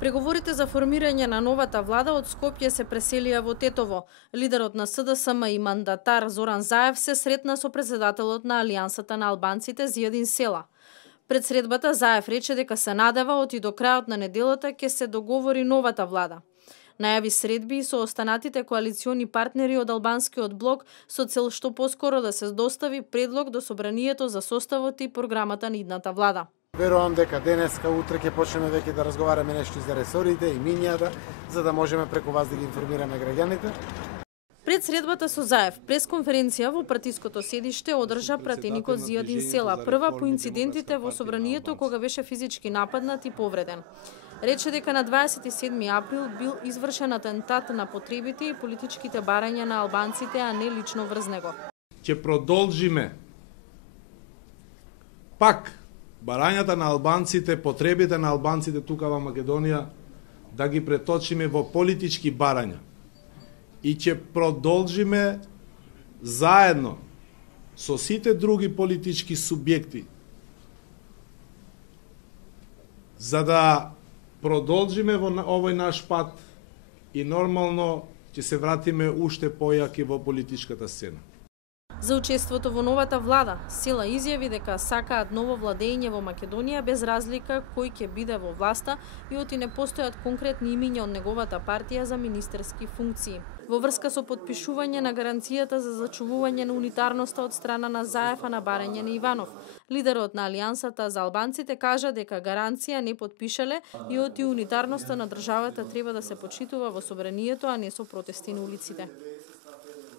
Преговорите за формирање на новата влада од Скопје се преселија во Тетово. Лидерот на СДСМ и мандатар Зоран Заев се сретна со председателот на Алијансата на албанците Зијадин Села. Пред средбата Заев рече дека се надева оти до крајот на неделата ќе се договори новата влада. Најави средби со останатите коалициони партнери од албанскиот блок со цел што поскоро да се достави предлог до собранието за составот и програмата на идната влада. Верувам дека денеска, утре ќе почнеме веќе да разговараме нешто за ресорите и минијата, за да можеме преку вас да ги информираме граѓаните. Пред средбата со Заев, пресконференција во партиското седиште одржа пратеникот Зијадин Села, прва по инцидентите во собранието кога беше физички нападнат и повреден. Рече дека на 27 април бил извршен атентат на потребите и политичките барања на албанците, а не лично врз него. Ќе продолжиме пак барањата на албанците, потребите на албанците тука во Македонија, да ги преточиме во политички барања. И ќе продолжиме заедно со сите други политички субјекти, за да продолжиме во овој наш пат и нормално ќе се вратиме уште појаки во политичката сцена. За учеството во новата влада, Села изјави дека сакаат ново владење во Македонија без разлика кој ќе биде во власта и оти не постојат конкретни имиња од неговата партија за министерски функции. Во врска со подпишување на гаранцијата за зачувување на унитарноста од страна на Заев на барање на Иванов, лидерот на Алијансата за албанците кажа дека гаранција не подпишале и оти унитарноста на државата треба да се почитува во собранието, а не со протести на улиците.